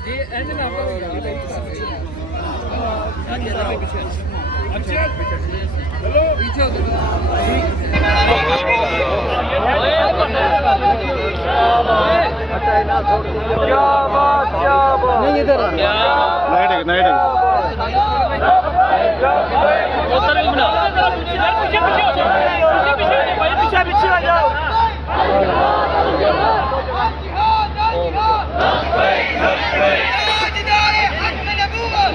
जी and ना पर अच्छा हेलो पीछे क्या बात नहीं इधर नहीं पीछे पीछे आ जाओ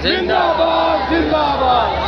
जिंदाबाद जिंदाबाद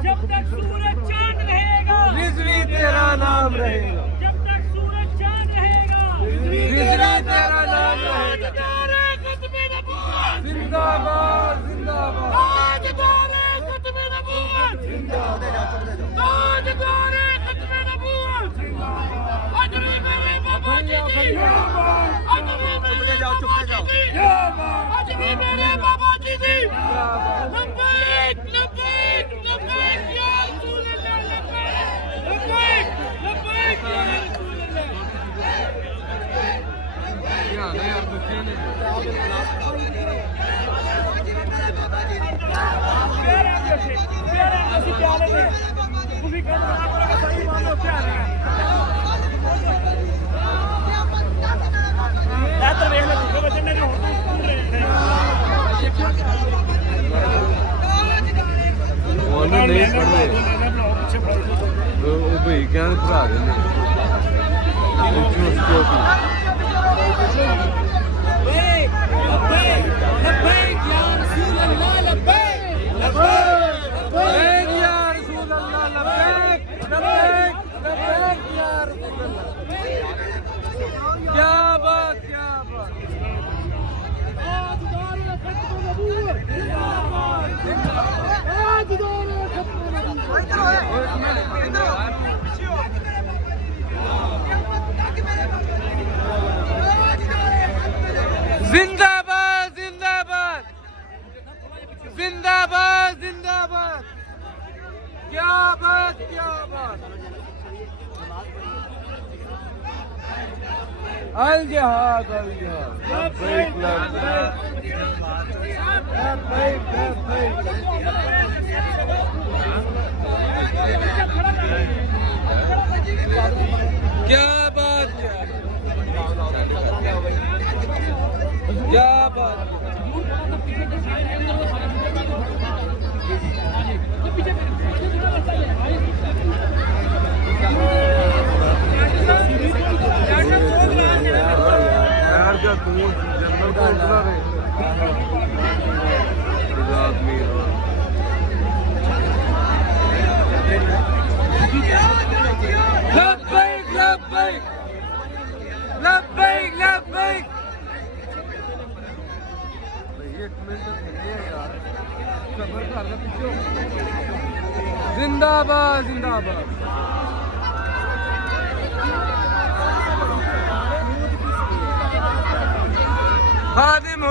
जब तक सूरज चांद रहेगा रिजवी तेरा नाम रहेगा जब तक सूरज चांद रहेगा रिजवी तेरा नाम रहेगा जिंदाबाद जिंदाबाद ताजदारे खत्मे नबूवत जिंदाबाद ताजदारे खत्मे नबूवत जिंदाबाद अजमी मेरे बाबा जी अजमी मेरे बाबा जी अजमी मेरे बाबा जी लब्बैक लब्बैक लब्बैक या रसूल अल्लाह लब्बैक लब्बैक या रसूल अल्लाह या नहीं यार दुखी नहीं ਅਸੀਂ ਪਿਆਰੇ ਨੇ ਤੁਸੀਂ ਕਹਿੰਦੇ ਆਪਣਾ ਸਹੀ ਮਾਨੋ ਪਿਆਰੇ ਇੱਧਰ ਵੇਖ ਲੈ ਤੂੰ ਬੱਚੇ ਨੇ ਹੁਣ ਤੂੰ ਰਹੇ ਉਹਨੂੰ ਨਹੀਂ ਪੜਦੇ ਉਹ ਭਈ ਕਹਿੰਦੇ ਭਰਾ ਦੇ ਨੇ ਉੱਚੋਂ ਸਿਕਿਉਰਿਟੀ لبيك يا رسول الله لبيك لبيك يا رسول الله لبيك لبيك لبيك يا رسول الله يا بات يا بات تاجدار ختم النبوة تاجدار ختم النبوة जिंदाबाद जिंदाबाद जिंदाबाद जिंदाबाद क्या बात अल जिहाद लब्बैक लब्बैक क्या बात क्या बात لبيك لبيك لبيك لبيك जिंदाबाद जिंदाबाद खादिम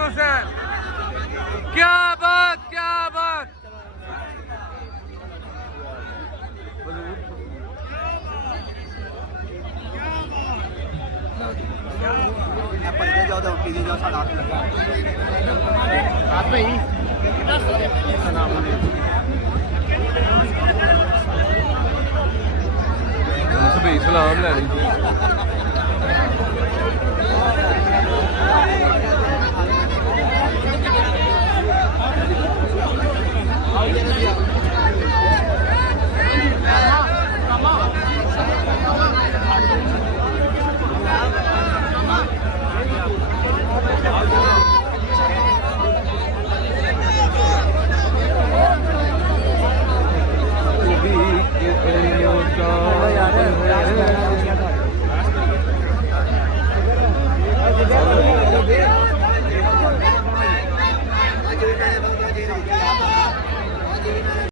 हुसैन क्या बात ਜਾਓ ਤਾਂ ਉੱਟੀ ਦੀ ਜਾਓ ਸਾਡਾ ਹੱਥ ਲੱਗਾ ਆਪ ਭਾਈ ਸਭੀ ਸਲਾਮ ਲੈਣੀ